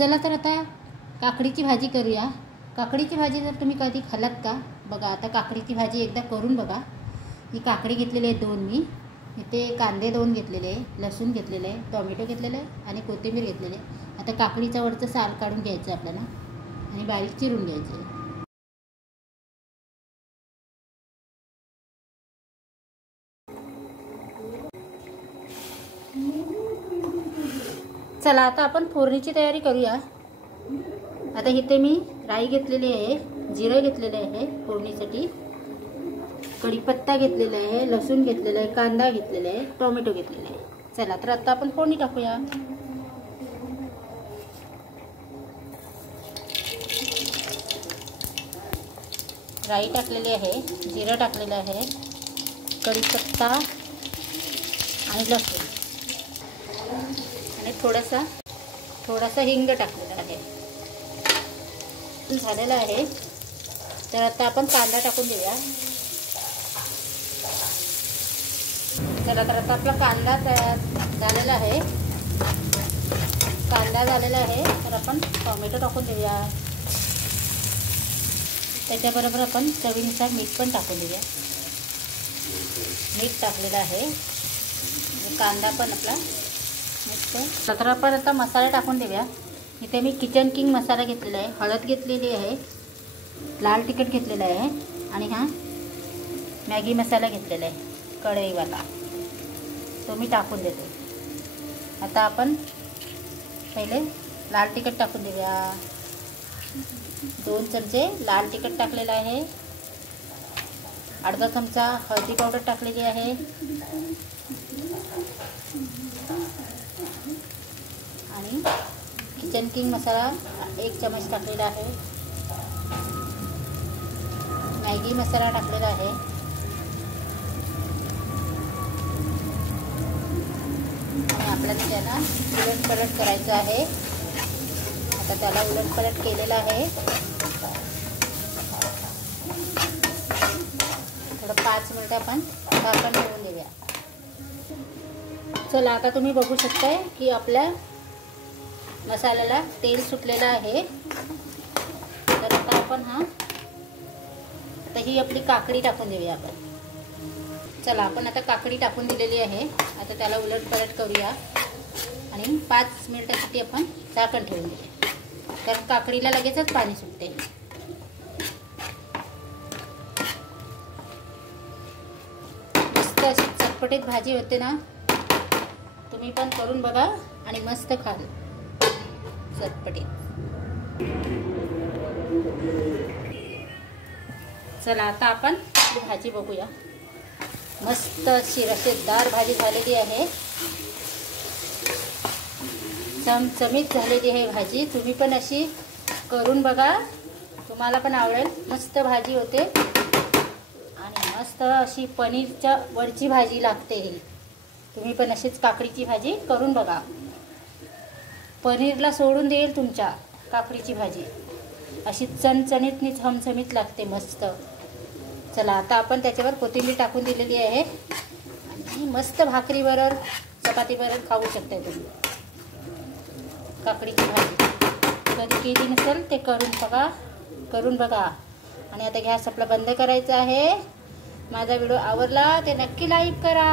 चला तर आता काकडीची भाजी करूया। काकडीची भाजी जर तुम्ही कधी खाल्लात का बघा, आता काकडीची भाजी एकदा करून बघा। ही काकडी घेतलेली आहे 2, मी इथे कांदे 2 घेतलेले आहे, लसूण घेतलेले आहे, टोमॅटो घेतलेले आहे आणि कोथिंबीर घेतलेले आहे। आता काकडीचा वरचं साल काढून घ्यायचं आपल्याला आणि बारीक चिरून घ्यायचं। चला आता आपण फोडणीची तयारी करूया। आता इथे मी राई घेतलेली आहे, जिरे घेतलेले आहे फोडणीसाठी, कढीपत्ता घेतलेला आहे, लसूण घेतलेला आहे, कांदा घेतलेला आहे, टोमॅटो घेतलेला आहे। चला तर आता आपण फोडणी टाकूया। राई टाकलेली आहे, जिरं टाकलेलं आहे, कढीपत्ता आणि लसूण आणि थोडासा हिंग टाकलेला आहे। झालेला आहे तर आता आपण कांदा टाकून देऊया। चला तर आता आपला कांदा झालेला आहे, तर आपण टोमॅटो टाकून देऊया। त्याच्याबरोबर आपण चवीनुसार मीठ पण टाकून देऊया। मीठ टाकलेलं आहे, कांदा पण आपला मस्त। तर आपण आता मसाला टाकून देऊया। इथे मी किचन किंग मसाला घेतलेला आहे, हळद घेतलेली आहे, लाल तिखट घेतलेलं आहे आणि हा मॅगी मसाला घेतलेला आहे कढईवाला, तो मी टाकून देते। आता आपण पहिले लाल तिखट टाकून देऊया। 2 चमचे लाल तिखट टाकलेलं आहे, अर्धा चमचा हळदी पावडर टाकलेली आहे आणि किचन किंग मसाला 1 चमच टाकलेला आहे, मॅगी मसाला टाकलेला आहे आणि आपल्याला त्याला उलटपलट करायचं आहे। आता त्याला उलटपलट केलेला आहे, थोडं 5 मिनिटं आपण झाकण ठेवून देऊया। चला आता तुम्ही बघू शकताय की आपल्या मसाल्याला तेल सुटलेलं आहे। तर आता आपण आता ही आपली काकडी टाकून देऊया आपण। चला आपण आता काकडी टाकून दिलेली आहे, आता त्याला उलटपलट करूया आणि 5 मिनिटासाठी आपण झाकण ठेवून देऊया, तर काकडीला लगेचच पाणी सुटते। मस्त अशी चटपटीत भाजी होते ना, तुम्ही पण करून बघा आणि मस्त खाल चटपटीत। चला आता आपण भाजी बघूया। मस्त अशी रसेदार भाजी झालेली आहे, चमचमीत झालेली आहे भाजी। तुम्ही पण अशी करून बघा, तुम्हाला पण आवडेल। मस्त भाजी होते आणि मस्त अशी पनीरच्या वरची भाजी लागते ही। तुम्ही पण अशीच काकडीची भाजी करून बघा, पनीरला सोडून देईल तुमच्या काकडीची भाजी, अशी चणचणीत नि झमझमीत लागते मस्त। चला आता आपण त्याच्यावर कोथिंबीर टाकून दिलेली आहे आणि मस्त भाकरीबरोबर चपातीबरोबर खाऊ शकता तुम्ही काकडीची भाजी। कधी केली नसेल ते करून बघा आणि आता गॅस आपला बंद करायचा आहे। माझा व्हिडिओ आवडला ते नक्की लाईक करा।